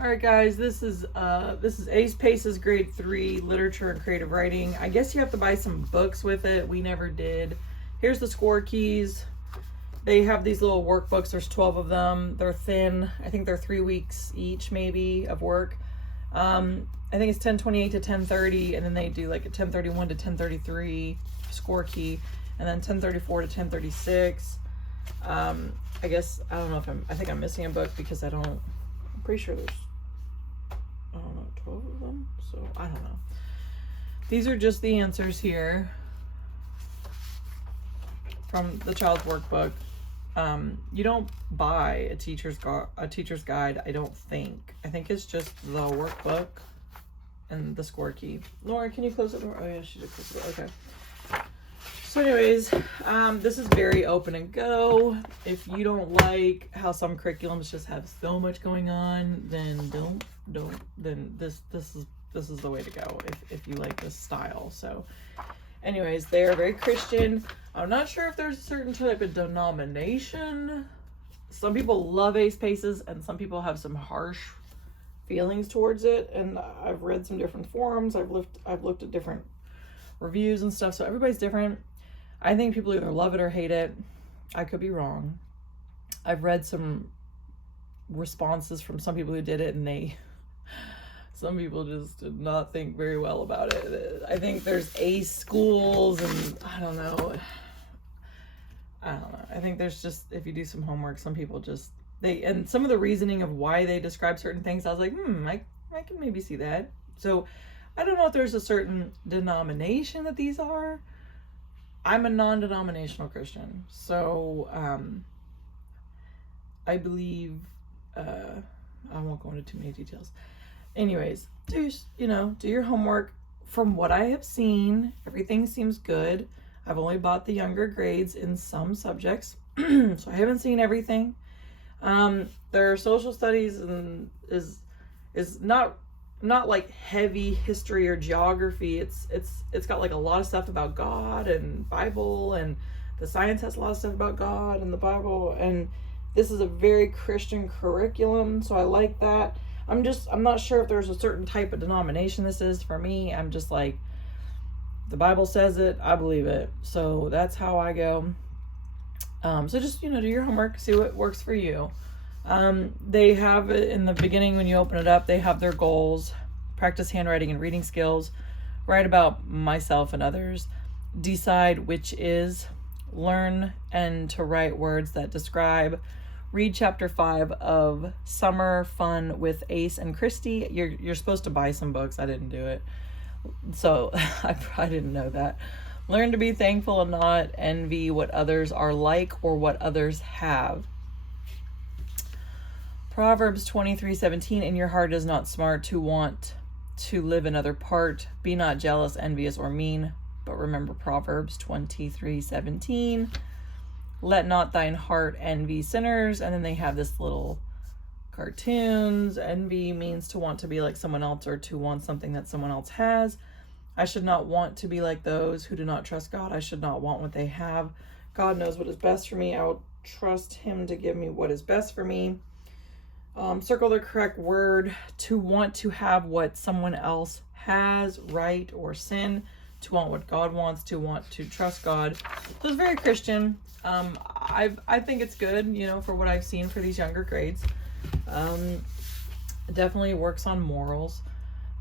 All right, guys, this is Ace Pace's grade 3 literature and creative writing. I guess you have to buy some books with it. We never did. Here's the score keys. They have these little workbooks. There's 12 of them. They're thin. I think they're 3 weeks each, maybe, of work. I think it's 10:28 to 10:30, and then they do like a 10:31 to 10:33 score key, and then 10:34 to 10:36. I guess I don't know if I think I'm missing a book because I'm pretty sure there's 12 of them, so I don't know. These are just the answers here from the child's workbook. You don't buy a teacher's guide, I don't think. I think it's just the workbook and the score key. Laura, can you close the door? Oh yeah, she did close the door. Okay. So anyways, this is very open and go. If you don't like how some curriculums just have so much going on, then then this is the way to go if you like this style. So anyways, they are very Christian. I'm not sure if there's a certain type of denomination. Some people love Ace Paces and some people have some harsh feelings towards it, and I've read some different forums. I've looked at different reviews and stuff, so everybody's different. I think people either love it or hate it. I could be wrong. I've read some responses from some people who did it, and some people just did not think very well about it. I think there's Ace schools, and I don't know. I think there's just, if you do some homework, some people just, and some of the reasoning of why they describe certain things, I was like, I can maybe see that. So I don't know if there's a certain denomination that these are. I'm a non-denominational Christian, so I believe, I won't go into too many details. Anyways, do your homework. From what I have seen, everything seems good. I've only bought the younger grades in some subjects, so I haven't seen everything. Their social studies and is not like heavy history or geography. It's got like a lot of stuff about God and Bible, and the science has a lot of stuff about God and the Bible, and this is a very Christian curriculum, so I like that. I'm not sure if there's a certain type of denomination this is. For me, I'm just like, the Bible says it, I believe it. So that's how I go. So just, do your homework, see what works for you. They have it in the beginning when you open it up, they have their goals: practice handwriting and reading skills, write about myself and others, decide which is, learn and to write words that describe, read chapter 5 of Summer Fun with Ace and Christy. You're supposed to buy some books. I didn't do it, so I didn't know that. Learn to be thankful and not envy what others are like or what others have. Proverbs 23:17, in your heart is not smart to want to live another part. Be not jealous, envious, or mean, but remember Proverbs 23:17. Let not thine heart envy sinners. And then they have this little cartoons. Envy means to want to be like someone else or to want something that someone else has. I should not want to be like those who do not trust God. I should not want what they have. God knows what is best for me. I will trust him to give me what is best for me. Circle the correct word: to want to have what someone else has, right or sin, to want what God wants, to want to trust God. So it's very Christian. I think it's good, for what I've seen for these younger grades. It definitely works on morals.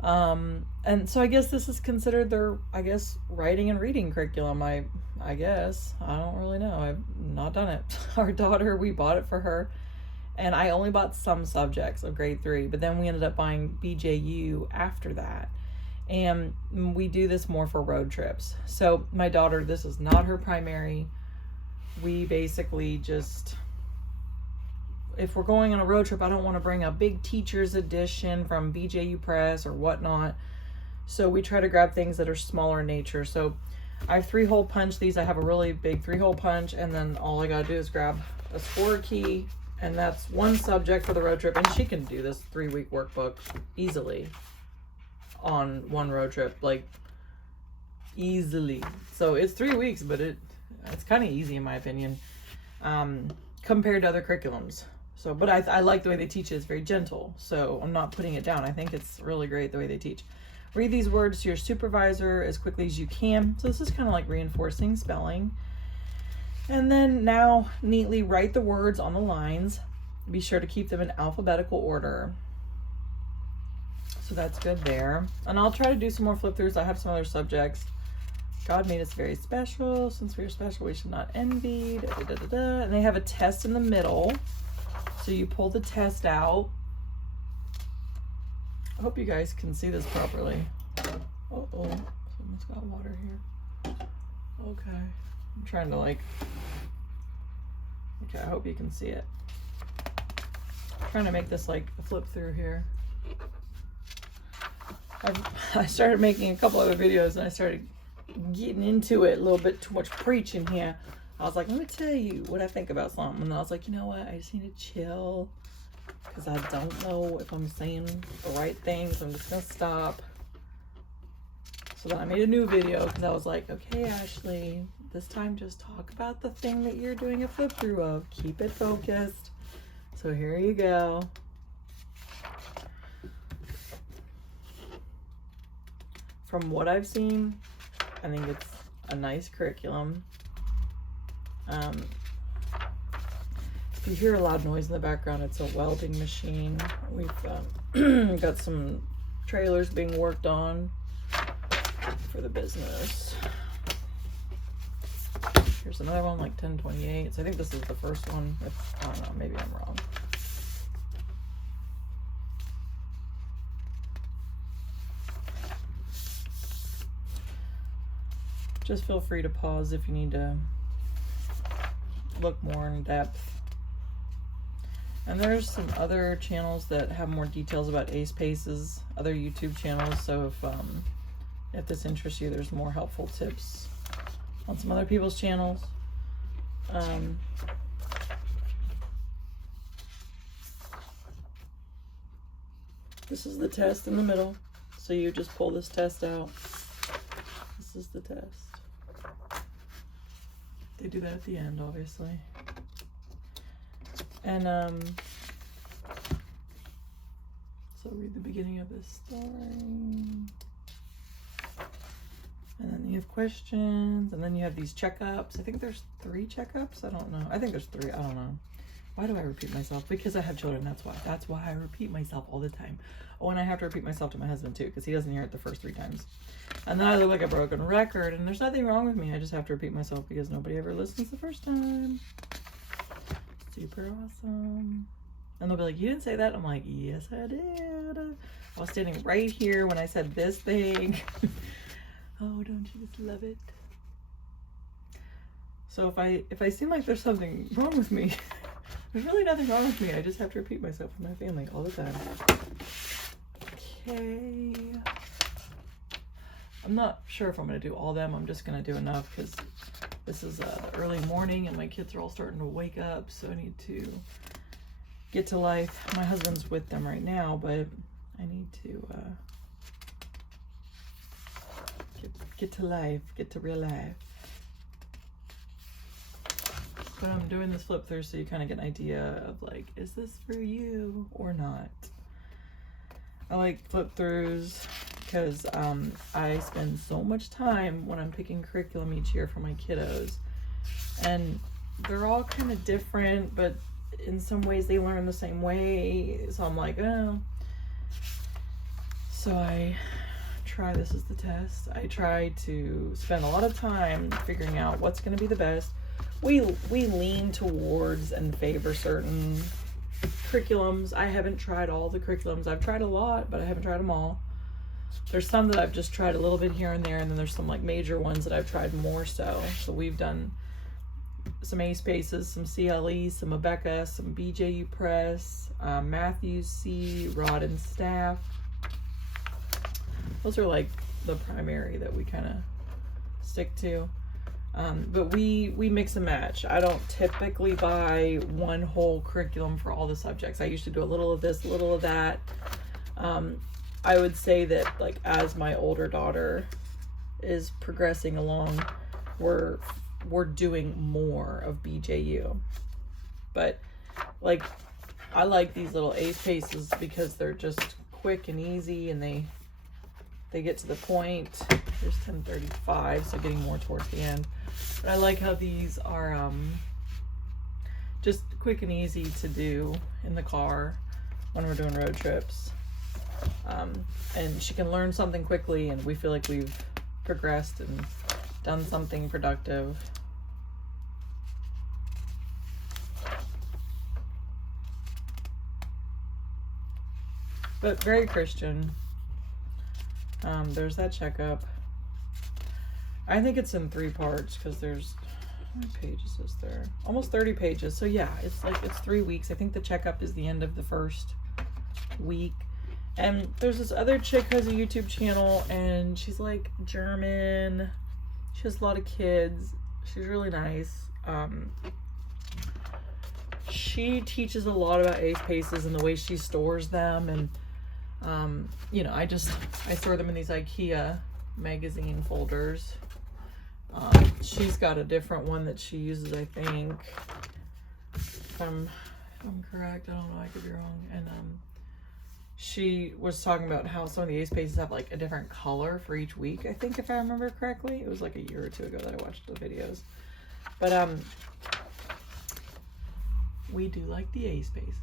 And so I guess this is considered their, writing and reading curriculum. I guess. I don't really know. I've not done it. Our daughter, we bought it for her. And I only bought some subjects of grade 3, but then we ended up buying BJU after that. And we do this more for road trips. So my daughter, this is not her primary. We basically just, if we're going on a road trip, I don't want to bring a big teacher's edition from BJU Press or whatnot. So we try to grab things that are smaller in nature. So I have 3-hole punch these. I have a really big 3-hole punch, and then all I got to do is grab a score key, and that's one subject for the road trip. And she can do this 3-week workbook easily on one road trip, like easily. So it's 3 weeks, but it's kind of easy in my opinion, compared to other curriculums. So, but I like the way they teach it. It's very gentle. So I'm not putting it down. I think it's really great the way they teach. Read these words to your supervisor as quickly as you can. So this is kind of like reinforcing spelling. And then now neatly write the words on the lines. Be sure to keep them in alphabetical order. So that's good there. And I'll try to do some more flip throughs. I have some other subjects. God made us very special. Since we are special, we should not envy. Da, da, da, da. And they have a test in the middle. So you pull the test out. I hope you guys can see this properly. Uh-oh. Someone's got water here. Okay. I'm trying to like... Okay, I hope you can see it. I'm trying to make this like a flip through here. I started making a couple other videos and I started getting into it a little bit too much preaching here. I was like, let me tell you what I think about something. And I was like, you know what? I just need to chill because I don't know if I'm saying the right things. I'm just going to stop. So then I made a new video because I was like, okay, Ashley, this time just talk about the thing that you're doing a flip through of. Keep it focused. So here you go. From what I've seen, I think it's a nice curriculum. If you hear a loud noise in the background, it's a welding machine. We've got some trailers being worked on for the business. Here's another one, like 1028. So I think this is the first one. I don't know, maybe I'm wrong. Just feel free to pause if you need to look more in depth. And there's some other channels that have more details about Ace Paces, other YouTube channels. So if this interests you, there's more helpful tips on some other people's channels. This is the test in the middle. So you just pull this test out. This is the test. They do that at the end, obviously. And so read the beginning of this story. And then you have questions, and then you have these checkups. I think there's 3 checkups. I don't know. I think there's 3. I don't know. Why do I repeat myself? Because I have children, that's why. That's why I repeat myself all the time. Oh, and I have to repeat myself to my husband too, because he doesn't hear it the first 3 times. And then I look like a broken record, and there's nothing wrong with me. I just have to repeat myself because nobody ever listens the first time. Super awesome. And they'll be like, you didn't say that? I'm like, yes, I did. I was standing right here when I said this thing. Oh, don't you just love it? So if I seem like there's something wrong with me, there's really nothing wrong with me. I just have to repeat myself with my family all the time. Okay. I'm not sure if I'm going to do all of them. I'm just going to do enough because this is the early morning and my kids are all starting to wake up. So I need to get to life. My husband's with them right now, but I need to get to life, get to real life. But I'm doing this flip through so you kind of get an idea of like, is this for you or not? I like flip throughs because I spend so much time when I'm picking curriculum each year for my kiddos, and they're all kind of different, but in some ways they learn the same way. So I'm like, oh. So I try, this is the test. I try to spend a lot of time figuring out what's going to be the best. We lean towards and favor certain curriculums. I haven't tried all the curriculums. I've tried a lot, but I haven't tried them all. There's some that I've just tried a little bit here and there, and then there's some like major ones that I've tried more so. So we've done some Ace Paces, some CLE, some Abeka, some BJU Press, Matthews C, Rod and Staff. Those are like the primary that we kind of stick to. But we mix and match. I don't typically buy one whole curriculum for all the subjects. I used to do a little of this, a little of that. I would say that like as my older daughter is progressing along, we're doing more of BJU. But like I like these little ace paces because they're just quick and easy, and they get to the point. Here's 10:35, so getting more towards the end. But I like how these are just quick and easy to do in the car when we're doing road trips. And she can learn something quickly, and we feel like we've progressed and done something productive. But very Christian. There's that checkup. I think it's in 3 parts because there's, how many pages is there? Almost 30 pages. So yeah, it's 3 weeks. I think the checkup is the end of the first week. And there's this other chick who has a YouTube channel, and she's like German. She has a lot of kids. She's really nice. She teaches a lot about ace paces and the way she stores them, and you know, I store them in these IKEA magazine folders. She's got a different one that she uses, I think. If I'm correct, I don't know, I could be wrong. And she was talking about how some of the ace paces have like a different color for each week, I think, if I remember correctly. It was like a year or 2 ago that I watched the videos. But we do like the ace paces.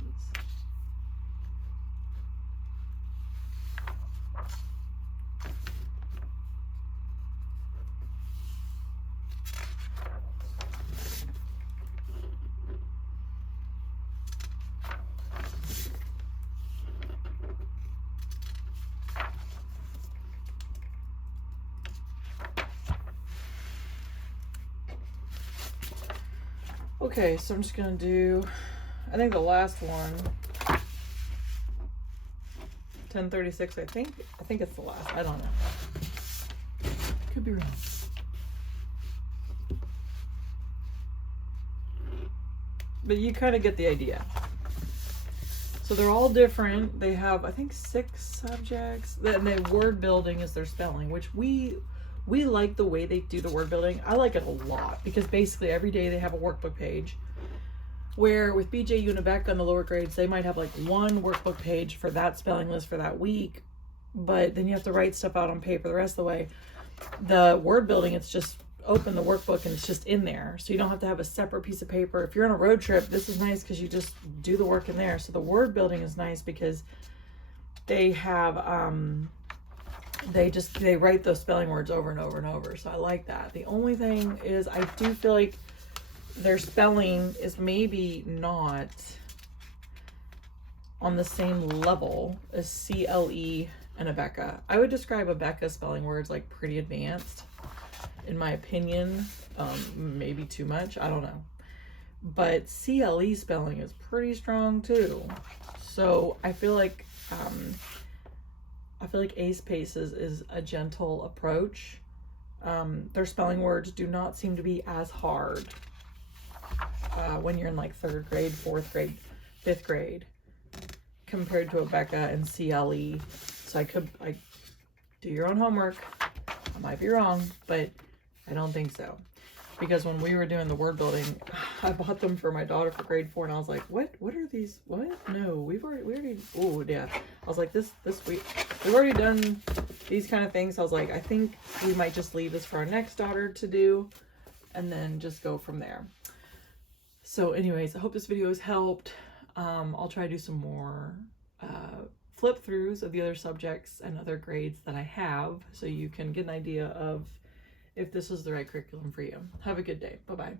Okay, so I'm just gonna do, I think the last one, 10:36, I think it's the last, I don't know. Could be wrong. But you kind of get the idea. So they're all different. They have, I think, 6 subjects. And the word building is their spelling, which we like the way they do the word building. I like it a lot because basically every day they have a workbook page, where with BJ, you and Becca in the lower grades, they might have like 1 workbook page for that spelling list for that week, but then you have to write stuff out on paper the rest of the way. The word building, it's just open the workbook and it's just in there, so you don't have to have a separate piece of paper. If you're on a road trip, this is nice because you just do the work in there. So the word building is nice because they have they write those spelling words over and over and over, so I like that. The only thing is I do feel like their spelling is maybe not on the same level as CLE and Abeka. I would describe Abeka's spelling words like pretty advanced, in my opinion. Maybe too much, I don't know. But CLE spelling is pretty strong too. So I feel like Ace Paces is a gentle approach. Their spelling words do not seem to be as hard when you're in like 3rd grade, 4th grade, 5th grade, compared to Abeka and CLE. So I do your own homework. I might be wrong, but I don't think so. Because when we were doing the word building, I bought them for my daughter for grade 4, and I was like, what are these? What? No, we already, oh yeah. I was like, this week, we've already done these kind of things. I was like, I think we might just leave this for our next daughter to do, and then just go from there. So anyways, I hope this video has helped. I'll try to do some more flip throughs of the other subjects and other grades that I have, so you can get an idea of if this is the right curriculum for you. Have a good day. Bye-bye.